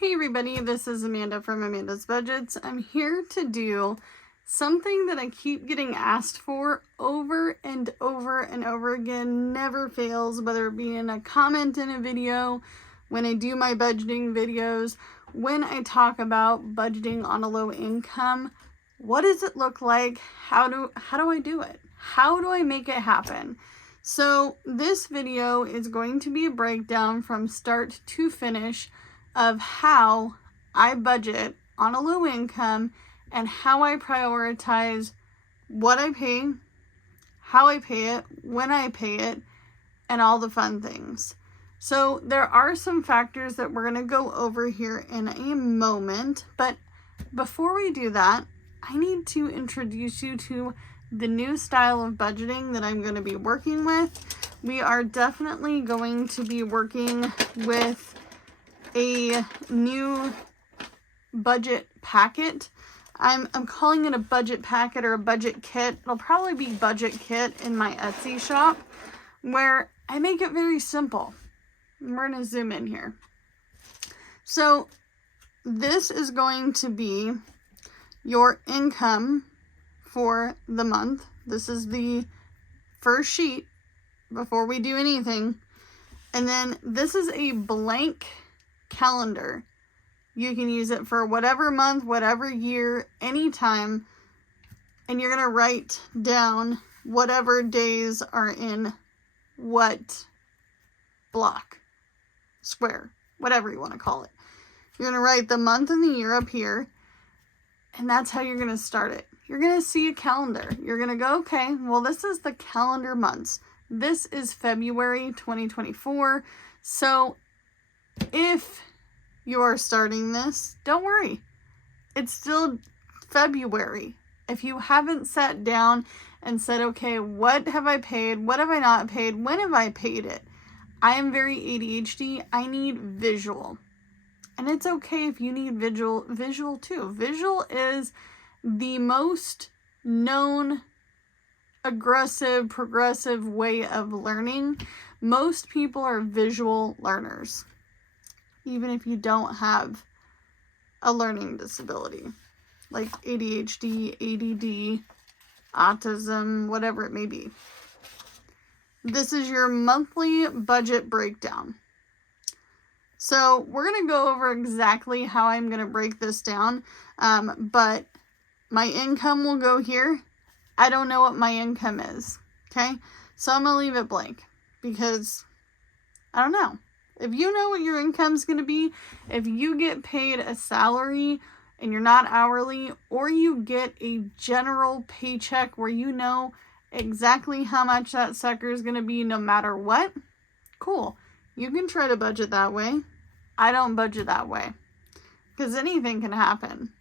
Hey everybody, this is Amanda from Amanda's Budgets. I'm here to do something that I keep getting asked for over and over and over again, never fails, whether it be in a comment in a video, when I do my budgeting videos, when I talk about budgeting on a low income. What does it look like? How do I do it? How do I make it happen? So this video is going to be a breakdown from start to finish of how I budget on a low income and how I prioritize what I pay, how I pay it, when I pay it, and all the fun things. So there are some factors that we're going to go over here in a moment, but before we do that, I need to introduce you to the new style of budgeting that I'm going to be working with. We are definitely going to be working with a new budget packet. I'm calling it a budget packet or a budget kit. It'll probably be budget kit in my Etsy shop, where I make it very simple. We're going to zoom in here. So this is going to be your income for the month. This is the first sheet before we do anything. And then this is a blank calendar. You can use it for whatever month, whatever year, anytime. And you're going to write down whatever days are in what block, square, whatever you want to call it. You're going to write the month and the year up here. And that's how you're going to start it. You're going to see a calendar. You're going to go, okay, well, this is the calendar months. This is February 2024. So if you're starting this, don't worry. It's still February. If you haven't sat down and said, okay, what have I paid? What have I not paid? When have I paid it? I am very ADHD. I need visual. And it's okay if you need visual too. Visual is the most known aggressive, progressive way of learning. Most people are visual learners, even if you don't have a learning disability, like ADHD, ADD, autism, whatever it may be. This is your monthly budget breakdown. So we're going to go over exactly how I'm going to break this down, but my income will go here. I don't know what my income is, okay? So I'm going to leave it blank because I don't know. If you know what your income is going to be, if you get paid a salary and you're not hourly, or you get a general paycheck where you know exactly how much that sucker is going to be no matter what, cool. You can try to budget that way. I don't budget that way because anything can happen.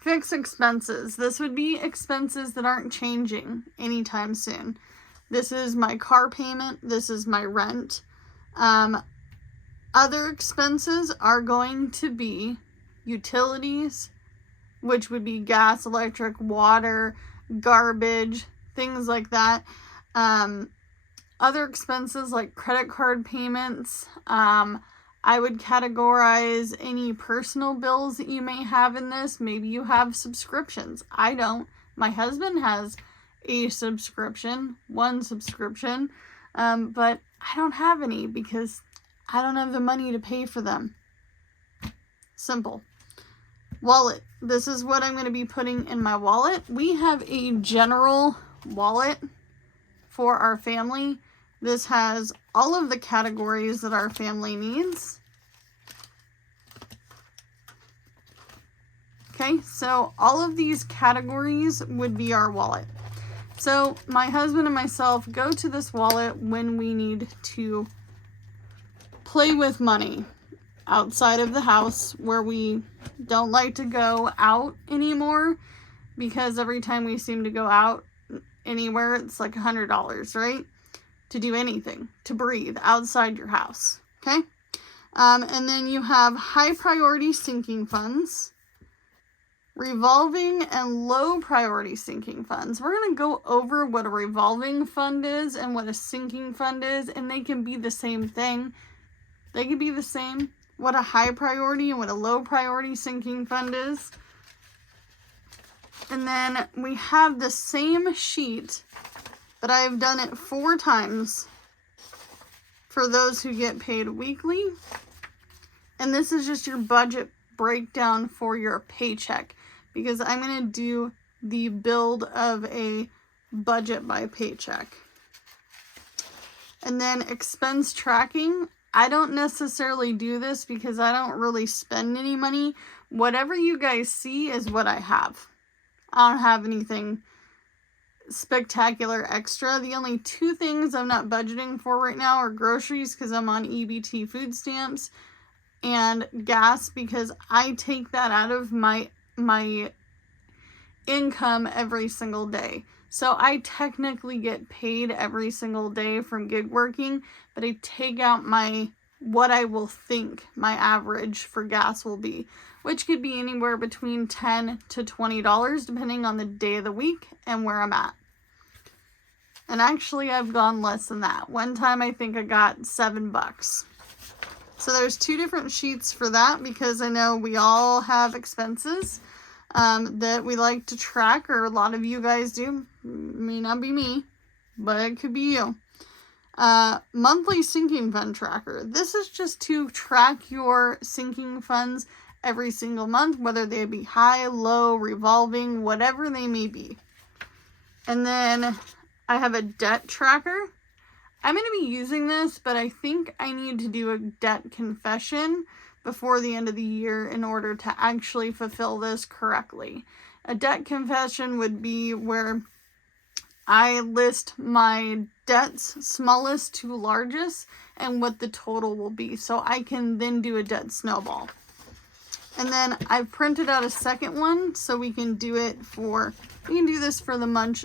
Fixed expenses. This would be expenses that aren't changing anytime soon. This is my car payment. This is my rent. Other expenses are going to be utilities, which would be gas, electric, water, garbage, things like that. Other expenses like credit card payments. I would categorize any personal bills that you may have in this. Maybe you have subscriptions. I don't. My husband has a subscription, one subscription, but I don't have any because I don't have the money to pay for them. Simple. Wallet. This is what I'm going to be putting in my wallet. We have a general wallet for our family. This has all of the categories that our family needs. Okay, so all of these categories would be our wallet. So my husband and myself go to this wallet when we need to play with money outside of the house, where we don't like to go out anymore because every time we seem to go out anywhere, it's like $100, right? To do anything, to breathe outside your house, okay? And then you have high priority sinking funds, revolving and low priority sinking funds. We're going to go over what a revolving fund is and what a sinking fund is, and they can be the same thing. They can be the same. what a high priority and what a low priority sinking fund is. And then we have the same sheet, but I've done it 4 times for those who get paid weekly. And this is just your budget breakdown for your paycheck, because I'm going to do the build of a budget by paycheck. And then expense tracking. I don't necessarily do this because I don't really spend any money. Whatever you guys see is what I have. I don't have anything spectacular extra. The only 2 things I'm not budgeting for right now are groceries, because I'm on EBT food stamps, and gas, because I take that out of my income every single day. So I technically get paid every single day from gig working, but I take out what I will think my average for gas will be, which could be anywhere between $10 to $20 depending on the day of the week and where I'm at. And actually I've gone less than that. One time I think I got $7. So there's 2 different sheets for that, because I know we all have expenses that we like to track, or a lot of you guys do. May not be me, but it could be you. Monthly sinking fund tracker. This is just to track your sinking funds every single month, whether they be high, low, revolving, whatever they may be. And then I have a debt tracker. I'm going to be using this, but I think I need to do a debt confession before the end of the year in order to actually fulfill this correctly. A debt confession would be where I list my debts, smallest to largest, and what the total will be, so I can then do a debt snowball. And then I've printed out a second one, so we can do this for the month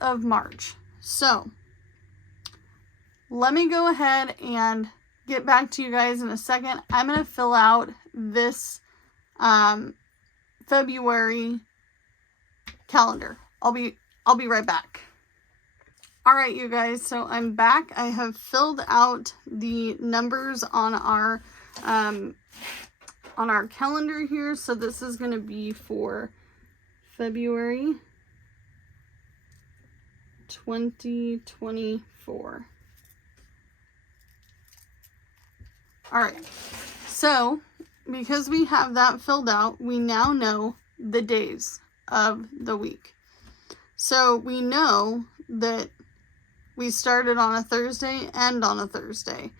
of March. So let me go ahead and get back to you guys in a second. I'm going to fill out this February calendar. I'll be right back. All right, you guys, so I'm back. I have filled out the numbers on our calendar here. So this is going to be for February 2024. All right, so because we have that filled out, we now know the days of the week. So we know that we started on a Thursday and on a Thursday.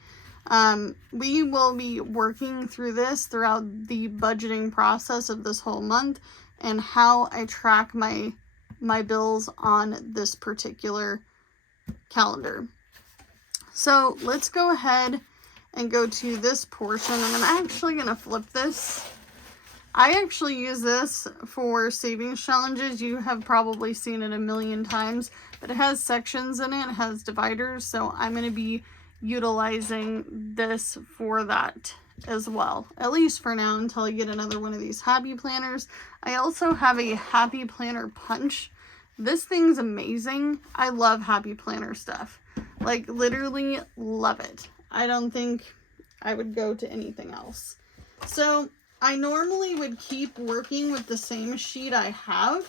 We will be working through this throughout the budgeting process of this whole month, and how I track my bills on this particular calendar. So let's go ahead and go to this portion, and I'm actually going to flip this. I actually use this for savings challenges. You have probably seen it a million times, but it has sections in it. It has dividers, so I'm going to be utilizing this for that as well, at least for now, until I get another one of these happy planners. I also have a happy planner punch. This thing's amazing. I love happy planner stuff. Like, literally love it. I don't think I would go to anything else. So I normally would keep working with the same sheet I have,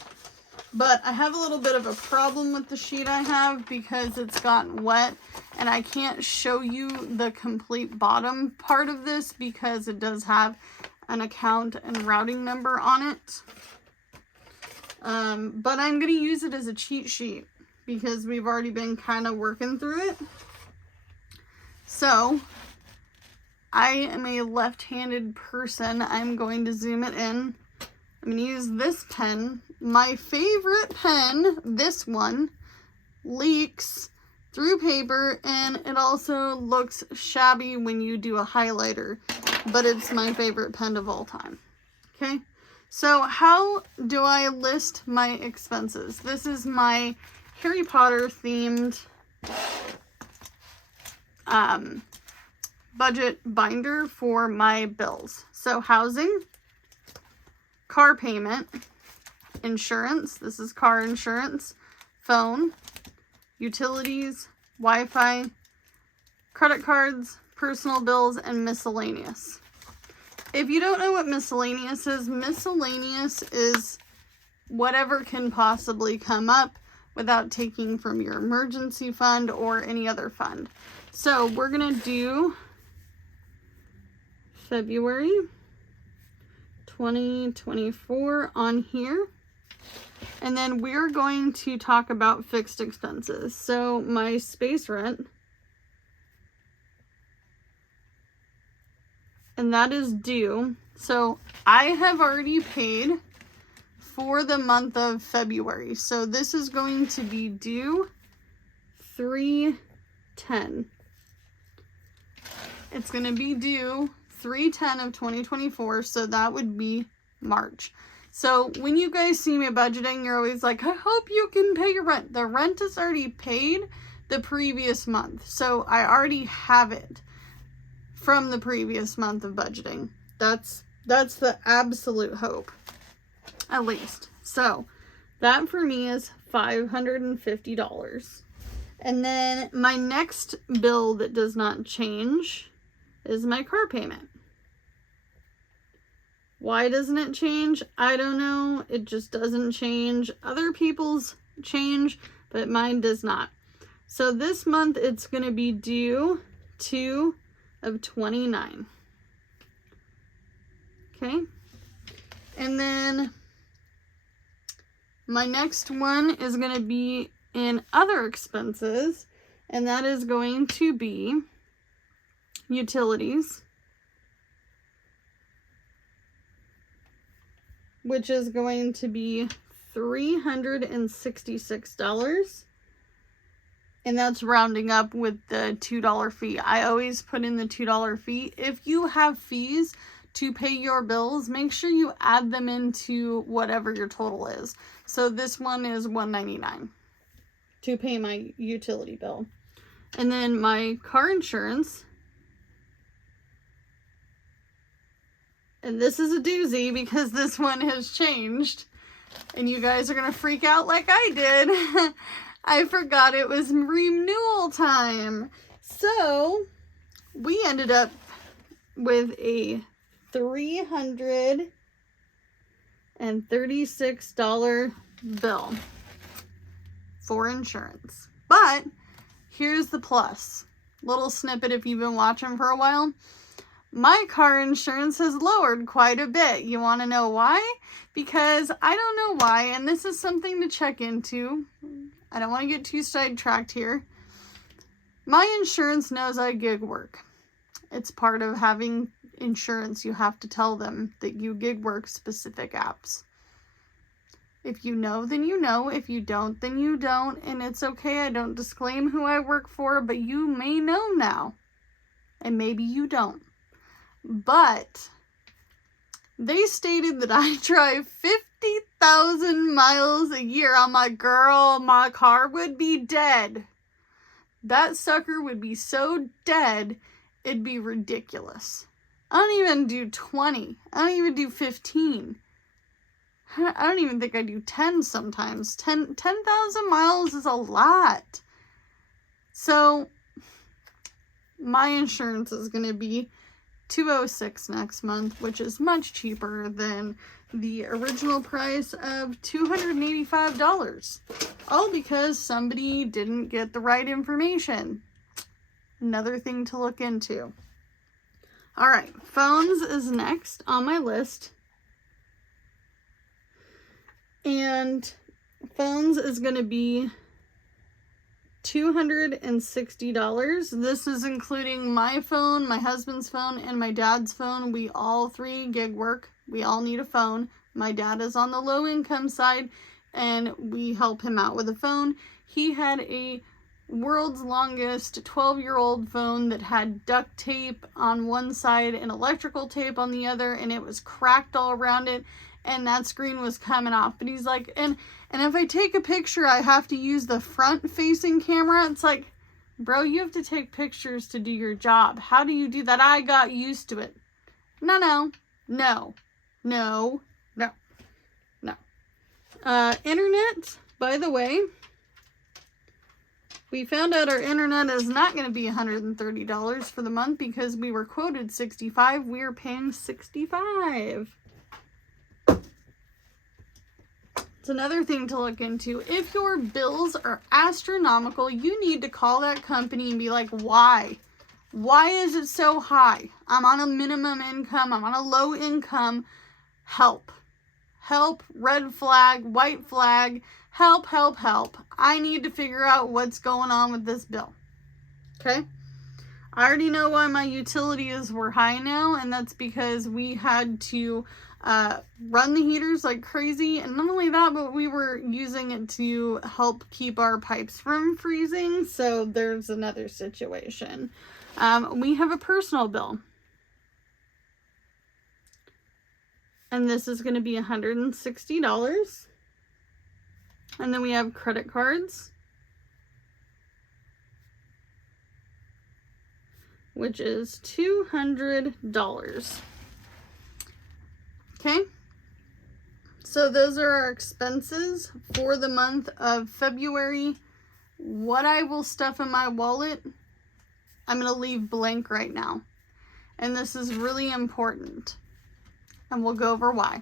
but I have a little bit of a problem with the sheet I have because it's gotten wet, and I can't show you the complete bottom part of this because it does have an account and routing number on it. But I'm going to use it as a cheat sheet because we've already been kind of working through it. So I am a left-handed person. I'm going to zoom it in. I'm going to use this pen. My favorite pen, this one, leaks through paper, and it also looks shabby when you do a highlighter, but it's my favorite pen of all time. Okay, so how do I list my expenses? This is my Harry Potter themed budget binder for my bills. So housing, car payment, insurance, this is car insurance, phone, utilities, Wi-Fi, credit cards, personal bills, and miscellaneous. If you don't know what miscellaneous is whatever can possibly come up without taking from your emergency fund or any other fund. So we're going to do February 2024 on here. And then we're going to talk about fixed expenses. So my space rent, and that is due. So I have already paid for the month of February. So this is going to be due 3/10. It's going to be due 3/10 of 2024. So that would be March. So when you guys see me budgeting, you're always like, I hope you can pay your rent. The rent is already paid the previous month. So I already have it from the previous month of budgeting. That's the absolute hope, at least. So that for me is $550. And then my next bill that does not change is my car payment. Why doesn't it change? I don't know. It just doesn't change. Other people's change, but mine does not. So this month it's going to be due 2 of 29. Okay. And then my next one is going to be in other expenses, and that is going to be utilities, which is going to be $366. And that's rounding up with the $2 fee. I always put in the $2 fee. If you have fees to pay your bills, make sure you add them into whatever your total is. So this one is $199 to pay my utility bill. And then my car insurance, and this is a doozy because this one has changed, and you guys are going to freak out like I did. I forgot it was renewal time. So we ended up with a $336 bill for insurance. But here's the plus. Little snippet if you've been watching for a while. My car insurance has lowered quite a bit. You want to know why? Because I don't know why, and this is something to check into. I don't want to get too sidetracked here. My insurance knows I gig work. It's part of having insurance. You have to tell them that you gig work specific apps. If you know, then you know. If you don't, then you don't. And it's okay. I don't disclaim who I work for, but you may know now. And maybe you don't. But they stated that I drive 50,000 miles a year. I'm like, girl, my car would be dead. That sucker would be so dead, it'd be ridiculous. I don't even do 20. I don't even do 15. I don't even think I do 10 sometimes. 10,000 miles is a lot. So my insurance is going to be $206 next month, which is much cheaper than the original price of $285. All because somebody didn't get the right information. Another thing to look into. All right, phones is next on my list. And phones is going to be $260. This is including my phone, my husband's phone, and my dad's phone. We all three gig work. We all need a phone. My dad is on the low income side, and we help him out with a phone. He had a world's longest 12-year-old phone that had duct tape on one side and electrical tape on the other, and it was cracked all around it, and that screen was coming off. But he's like, and if I take a picture, I have to use the front-facing camera. It's like, bro, you have to take pictures to do your job. How do you do that? I got used to it. No. Internet, by the way, We found out our internet is not going to be $130 for the month because we were quoted $65. We're paying $65. It's another thing to look into. If your bills are astronomical, you need to call that company and be like, why? Why is it so high? I'm on a minimum income. I'm on a low income. Help. Help. Red flag, white flag. Help, help, help. I need to figure out what's going on with this bill. Okay? I already know why my utilities were high now, and that's because we had to run the heaters like crazy. And not only that, but we were using it to help keep our pipes from freezing. So there's another situation. We have a personal bill. And this is going to be $160. And then we have credit cards, which is $200. Okay? So those are our expenses for the month of February. What I will stuff in my wallet, I'm going to leave blank right now. And this is really important. And we'll go over why.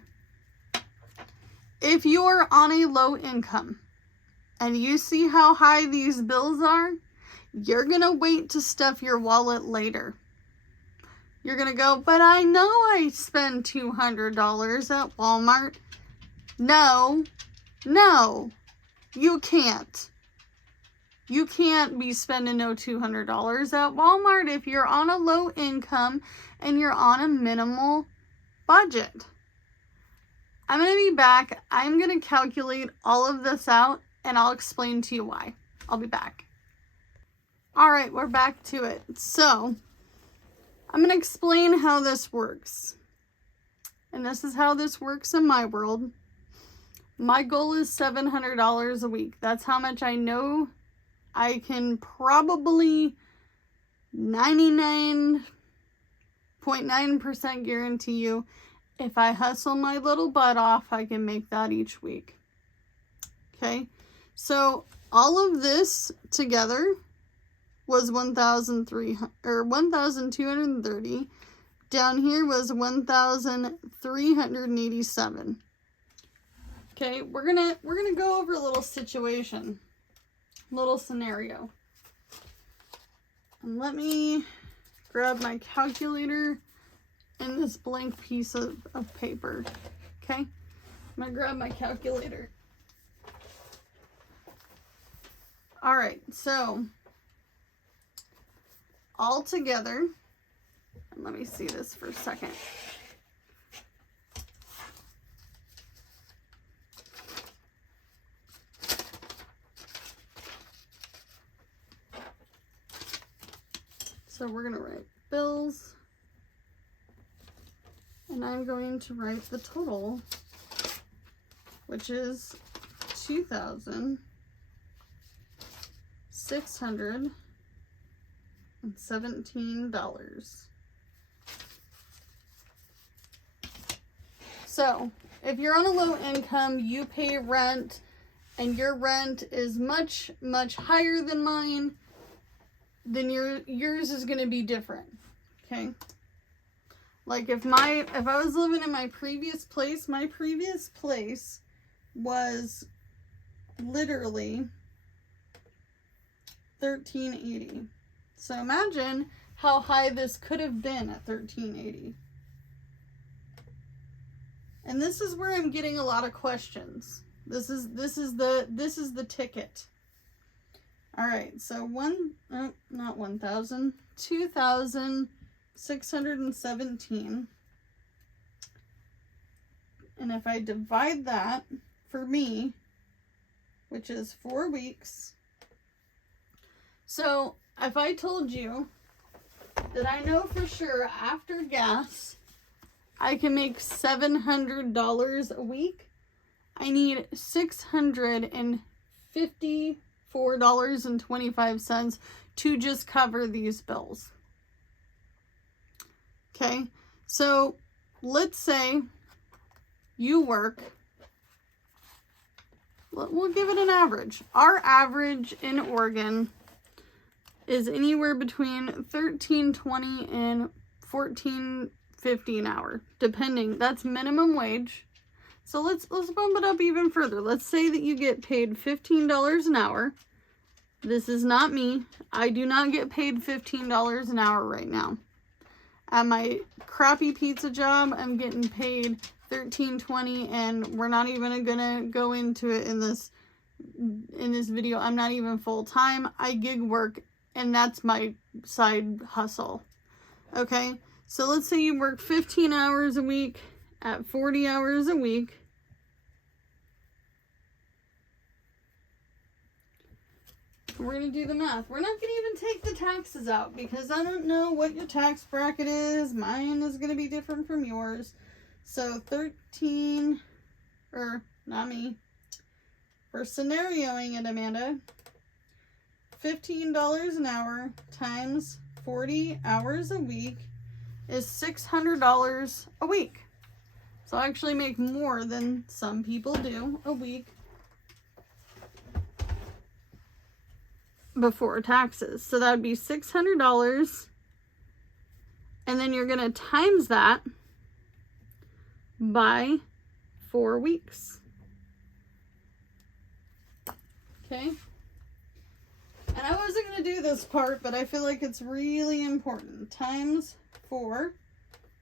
If you're on a low income and you see how high these bills are, you're going to wait to stuff your wallet later. You're going to go, but I know I spend $200 at Walmart. No, you can't. You can't be spending no $200 at Walmart if you're on a low income and you're on a minimal budget. I'm going to be back. I'm going to calculate all of this out and I'll explain to you why. I'll be back. All right, we're back to it. So I'm going to explain how this works. And this is how this works in my world. My goal is $700 a week. That's how much I know I can probably 99.9% guarantee you, if I hustle my little butt off, I can make that each week. Okay, so all of this together was $1,230. Down here was $1,387. Okay, we're gonna go over a little situation, little scenario. And let me grab my calculator and this blank piece of paper. Okay, I'm gonna grab my calculator. All right, so all together, and let me see this for a second. So we're gonna write bills, and I'm going to write the total, which is $2,617. So if you're on a low income, you pay rent, and your rent is much, much higher than mine, then yours is going to be different. Okay? Like if I was living in my previous place was literally $1,380. So imagine how high this could have been at $1,380. And this is where I'm getting a lot of questions. This is the ticket. All right, so 2,617. And if I divide that for me, which is 4 weeks. So if I told you that I know for sure after gas, I can make $700 a week, I need $654.25 to just cover these bills. Okay, so let's say you work we'll give it an average. Our average in Oregon is anywhere between $13.20 and $14.50 an hour, depending. That's minimum wage. So let's bump it up even further. Let's say that you get paid $15 an hour. This is not me. I do not get paid $15 an hour right now. At my crappy pizza job, I'm getting paid $13.20, and we're not even gonna go into it in this video. I'm not even full-time. I gig work, and that's my side hustle. Okay, so let's say you work 15 hours a week at 40 hours a week. We're going to do the math. We're not going to even take the taxes out because I don't know what your tax bracket is. Mine is going to be different from yours. So not me. We're scenarioing it, Amanda. $15 an hour times 40 hours a week is $600 a week. So I actually make more than some people do a week before taxes. So that would be $600, and then you're going to times that by 4 weeks. Okay? And I wasn't going to do this part, but I feel like it's really important. Times 4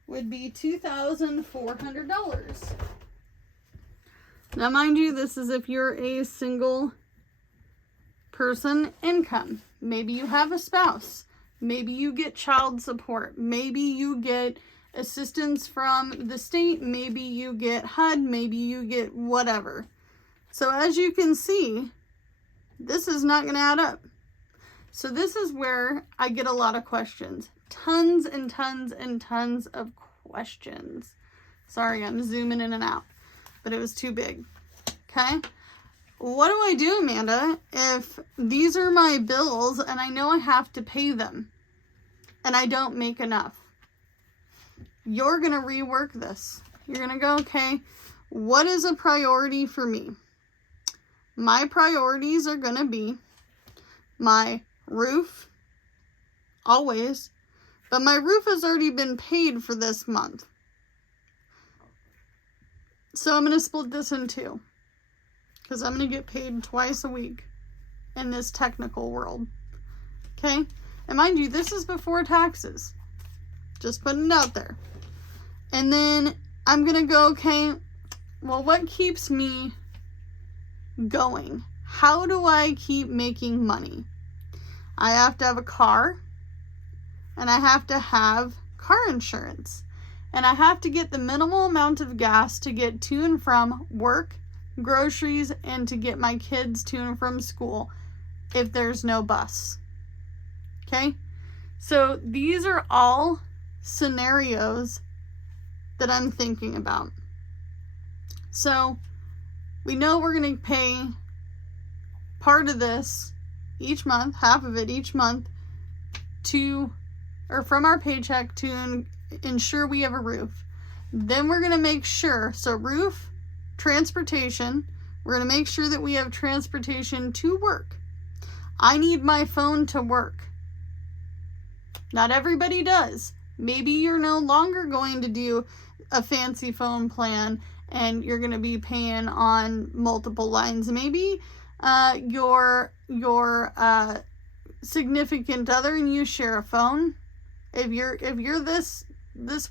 would be $2,400. Now, mind you, this is if you're a single person income. Maybe you have a spouse. Maybe you get child support. Maybe you get assistance from the state. Maybe you get HUD. Maybe you get whatever. So as you can see, this is not going to add up. So this is where I get a lot of questions. Tons and tons and tons of questions. Sorry, I'm zooming in and out, but it was too big. Okay? What do I do, Amanda, if these are my bills and I know I have to pay them and I don't make enough? You're going to rework this. You're going to go, okay, what is a priority for me? My priorities are going to be my roof, always, but my roof has already been paid for this month. So I'm going to split this in two, because I'm going to get paid twice a week in this technical world. Okay? And mind you, this is before taxes. Just putting it out there. And then I'm going to go, okay, well, what keeps me going? How do I keep making money? I have to have a car, and I have to have car insurance, and I have to get the minimal amount of gas to get to and from work, groceries, and to get my kids to and from school if there's no bus. Okay? So these are all scenarios that I'm thinking about. So we know we're going to pay part of this each month, half of it each month, from our paycheck to ensure we have a roof. Then we're going to make sure, so roof, transportation, we're going to make sure that we have transportation to work. I need my phone to work. Not everybody does. Maybe you're no longer going to do a fancy phone plan and you're going to be paying on multiple lines. Maybe your significant other and you share a phone. If you're this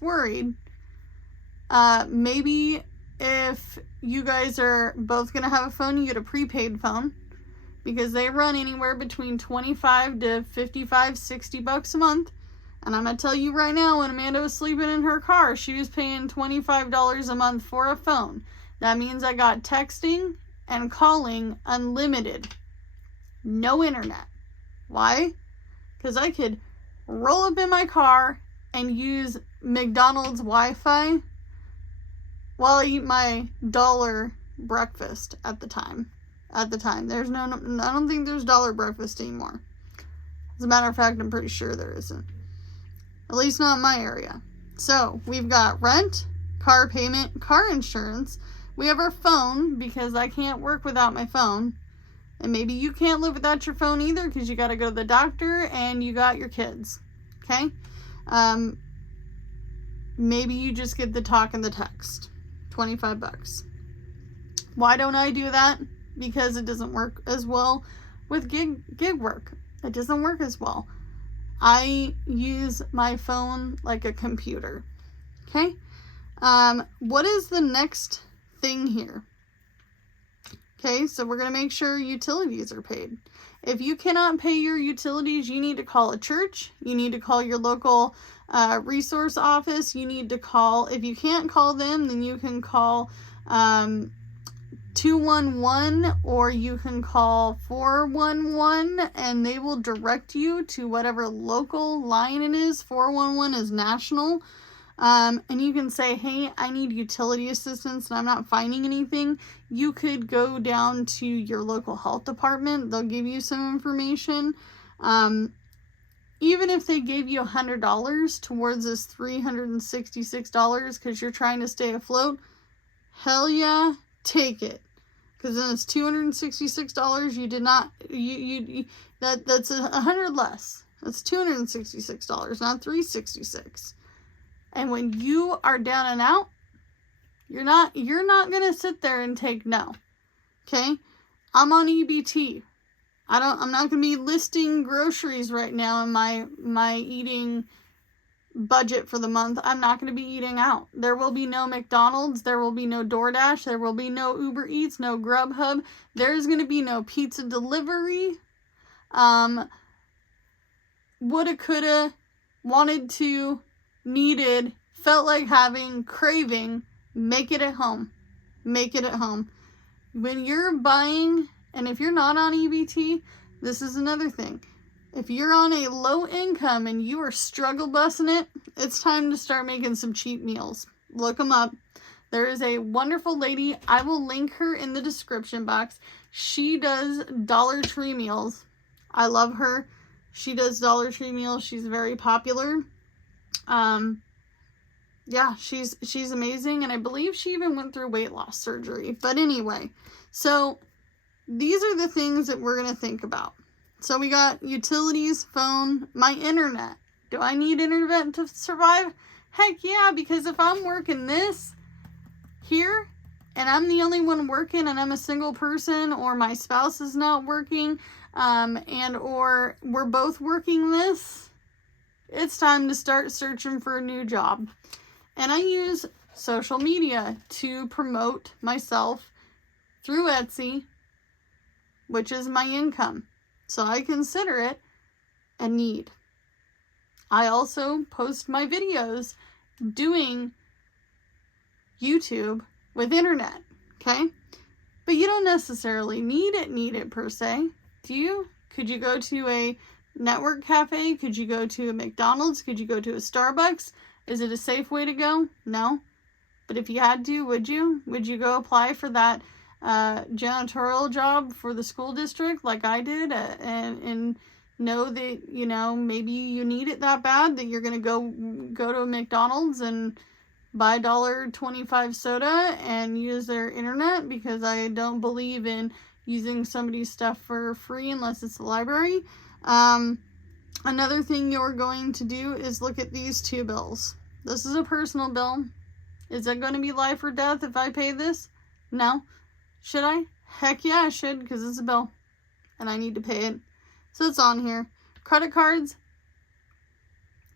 worried, maybe if you guys are both going to have a phone, you get a prepaid phone, because they run anywhere between $25 to $55, $60 a month. And I'm going to tell you right now, when Amanda was sleeping in her car, she was paying $25 a month for a phone. That means I got texting and calling unlimited. No internet. Why? Because I could roll up in my car and use McDonald's Wi-Fi while I eat my dollar breakfast at the time. I don't think there's dollar breakfast anymore. As a matter of fact, I'm pretty sure there isn't. At least not in my area. So we've got rent, car payment, car insurance. We have our phone, because I can't work without my phone. And maybe you can't live without your phone either, because you got to go to the doctor and you got your kids. Okay? Maybe you just get the talk and the text. $25. Why don't I do that? Because it doesn't work as well with gig work. It doesn't work as well. I use my phone like a computer. Okay? What is the next thing here? Okay, so we're going to make sure utilities are paid. If you cannot pay your utilities, you need to call a church. You need to call your local resource office. You need to call, if you can't call them, then you can call 211, or you can call 411, and they will direct you to whatever local line it is. 411 is national. And you can say, hey, I need utility assistance and I'm not finding anything. You could go down to your local health department. They'll give you some information. Even if they gave you $100 towards this $366 because you're trying to stay afloat, hell yeah, take it. Because then it's $266. You did not, that's $100 less. That's $266, not $366. And when you are down and out, you're not going to sit there and take no. Okay? I'm on EBT. I'm not going to be listing groceries right now in my eating budget for the month. I'm not going to be eating out. There will be no McDonald's. There will be no DoorDash. There will be no Uber Eats, no Grubhub. There's going to be no pizza delivery. Woulda, coulda, wanted to, needed, felt like having, craving, make it at home. Make it at home. When you're buying, and if you're not on EBT, this is another thing. If you're on a low income and you are struggle busing it, it's time to start making some cheap meals. Look them up. There is a wonderful lady. I will link her in the description box. She does Dollar Tree meals. I love her. She does Dollar Tree meals. She's very popular. Yeah, she's amazing, and I believe she even went through weight loss surgery. But anyway, so these are the things that we're going to think about. So we got utilities, phone, my internet. Do I need internet to survive? Heck yeah, because if I'm working this here and I'm the only one working and I'm a single person, or my spouse is not working, and or we're both working this, it's time to start searching for a new job. And I use social media to promote myself through Etsy, which is my income. So I consider it a need. I also post my videos doing YouTube with internet, okay? But you don't necessarily need it per se. Do you? Could you go to a network cafe? Could you go to a McDonald's? Could you go to a Starbucks? Is it a safe way to go? No. But if you had to, would you? Would you go apply for that janitorial job for the school district like I did, and know that, you know, maybe you need it that bad that you're going to go to a McDonald's and buy $1.25 soda and use their internet, because I don't believe in using somebody's stuff for free unless it's the library. Another thing you're going to do is look at these two bills. This is a personal bill. Is it going to be life or death if I pay this? No. Should I? Heck yeah, I should, because it's a bill and I need to pay it. So it's on here. Credit cards.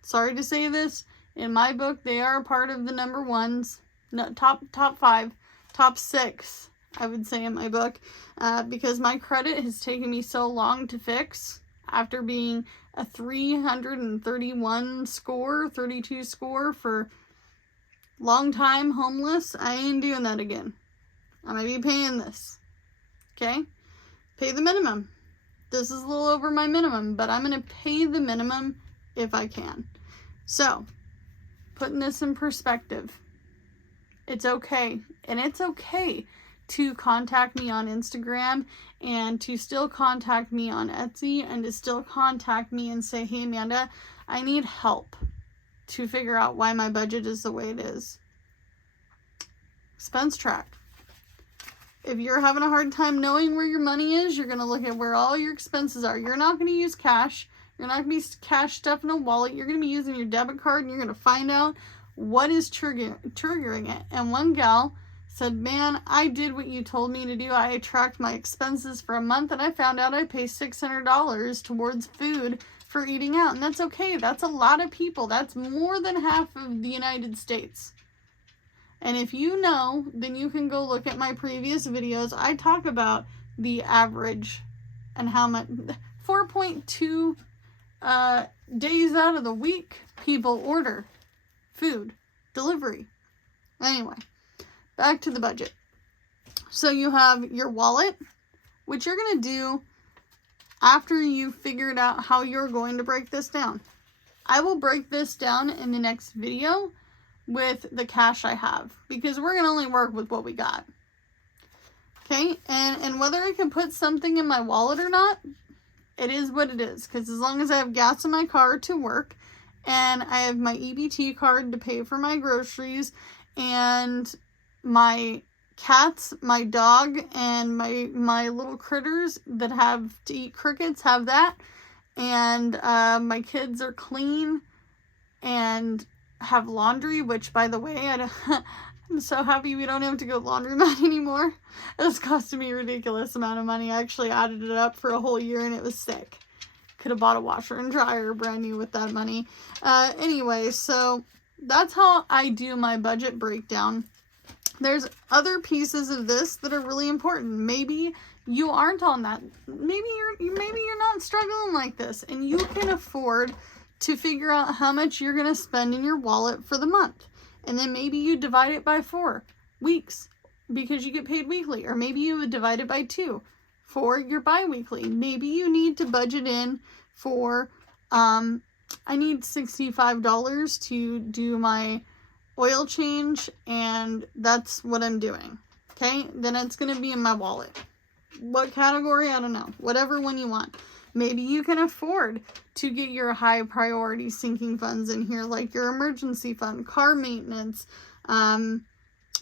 Sorry to say this. In my book, they are part of the number ones. No, top 5, top 6, I would say in my book, because my credit has taken me so long to fix. After being a 331 score, 32 score for long time homeless, I ain't doing that again. I'm going to be paying this. Okay? Pay the minimum. This is a little over my minimum, but I'm going to pay the minimum if I can. So, putting this in perspective, it's okay. And it's okay to contact me on Instagram, and to still contact me on Etsy, and to still contact me and say, hey Amanda, I need help to figure out why my budget is the way it is. Expense track. if you're having a hard time knowing where your money is, you're going to look at where all your expenses are. You're not going to use cash. You're not going to be cash stuff in a wallet. You're going to be using your debit card, and you're going to find out what is triggering it. And one gal said, man, I did what you told me to do. I tracked my expenses for a month, and I found out I pay $600 towards food for eating out. And that's okay. That's a lot of people. That's more than half of the United States. And if you know, then you can go look at my previous videos. I talk about the average and how much, 4.2 days out of the week, people order food delivery. Anyway, back to the budget. So you have your wallet, which you're going to do after you've figured out how you're going to break this down. I will break this down in the next video with the cash I have, because we're going to only work with what we got. Okay, and whether I can put something in my wallet or not, it is what it is, because as long as I have gas in my car to work, and I have my EBT card to pay for my groceries, and my cats, my dog, and my little critters that have to eat crickets have that, and my kids are clean and have laundry, which, by the way, I'm so happy we don't have to go laundromat anymore. It's costing me a ridiculous amount of money. I actually added it up for a whole year, and it was sick. Could have bought a washer and dryer brand new with that money. Anyway, so that's how I do my budget breakdown. There's other pieces of this that are really important. Maybe you aren't on that. Maybe you're not struggling like this, and you can afford to figure out how much you're going to spend in your wallet for the month. And then maybe you divide it by 4 weeks because you get paid weekly. Or maybe you would divide it by 2 for your bi-weekly. Maybe you need to budget in for, I need $65 to do my oil change, and that's what I'm doing. Okay, then it's going to be in my wallet. What category? I don't know. Whatever one you want. Maybe you can afford to get your high priority sinking funds in here, like your emergency fund, car maintenance,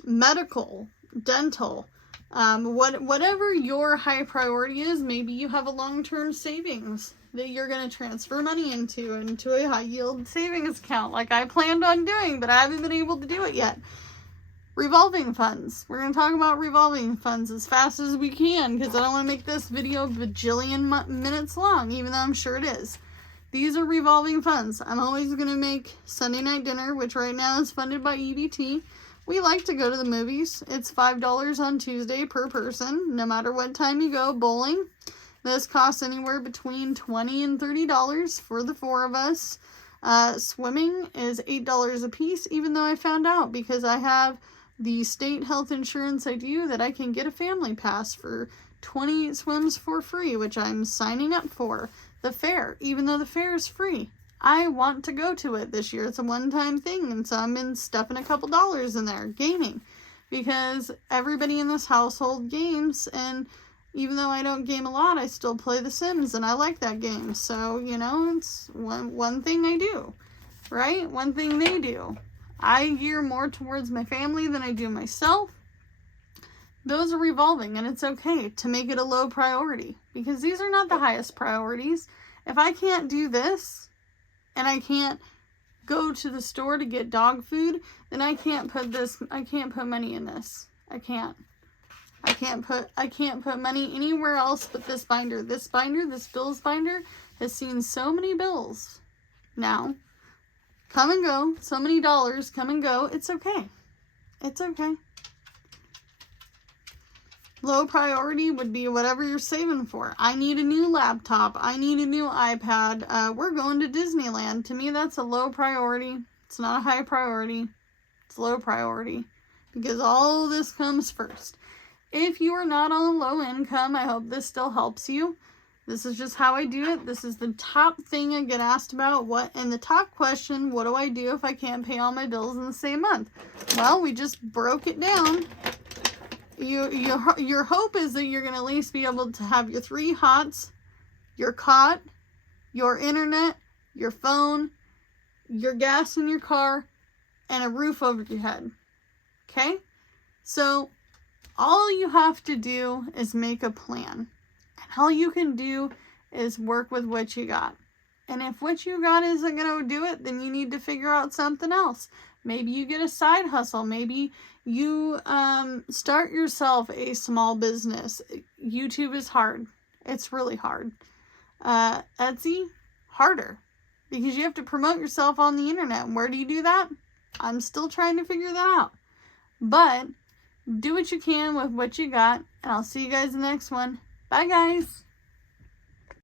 medical, dental, whatever your high priority is. Maybe you have a long-term savings that you're going to transfer money into a high yield savings account, like I planned on doing, but I haven't been able to do it yet. Revolving funds. We're going to talk about revolving funds as fast as we can, because I don't want to make this video a bajillion minutes long, even though I'm sure it is. These are revolving funds. I'm always going to make Sunday night dinner, which right now is funded by EBT. We like to go to the movies. It's $5 on Tuesday per person, no matter what time you go. Bowling. This costs anywhere between $20 and $30 for the 4 of us. Swimming is $8 a piece, even though I found out, because I have the state health insurance I do, that I can get a family pass for 20 swims for free, which I'm signing up for. The fair, even though the fair is free, I want to go to it this year. It's a one-time thing, and so I've been stuffing a couple dollars in there, gaming, because everybody in this household games, and even though I don't game a lot, I still play The Sims, and I like that game. So, you know, it's one thing I do, right? One thing they do. I gear more towards my family than I do myself. Those are revolving, and it's okay to make it a low priority, because these are not the highest priorities. If I can't do this, and I can't go to the store to get dog food, then I can't put money in this. I can't put money anywhere else but this binder. This bills binder, has seen so many bills now come and go, so many dollars come and go. It's okay. It's okay. Low priority would be whatever you're saving for. I need a new laptop. I need a new iPad. We're going to Disneyland. To me, that's a low priority. It's not a high priority. It's low priority, because all this comes first. If you are not on low income, I hope this still helps you. This is just how I do it. This is the top thing I get asked about. And the top question, what do I do if I can't pay all my bills in the same month? Well, we just broke it down. Your hope is that you're going to at least be able to have your 3 hots, your cot, your internet, your phone, your gas in your car, and a roof over your head. Okay? So All you have to do is make a plan. And all you can do is work with what you got. And if what you got isn't going to do it, then you need to figure out something else. Maybe you get a side hustle. Maybe you start yourself a small business. YouTube is hard. It's really hard. Etsy, harder. Because you have to promote yourself on the internet. And where do you do that? I'm still trying to figure that out. But do what you can with what you got. And I'll see you guys in the next one. Bye, guys.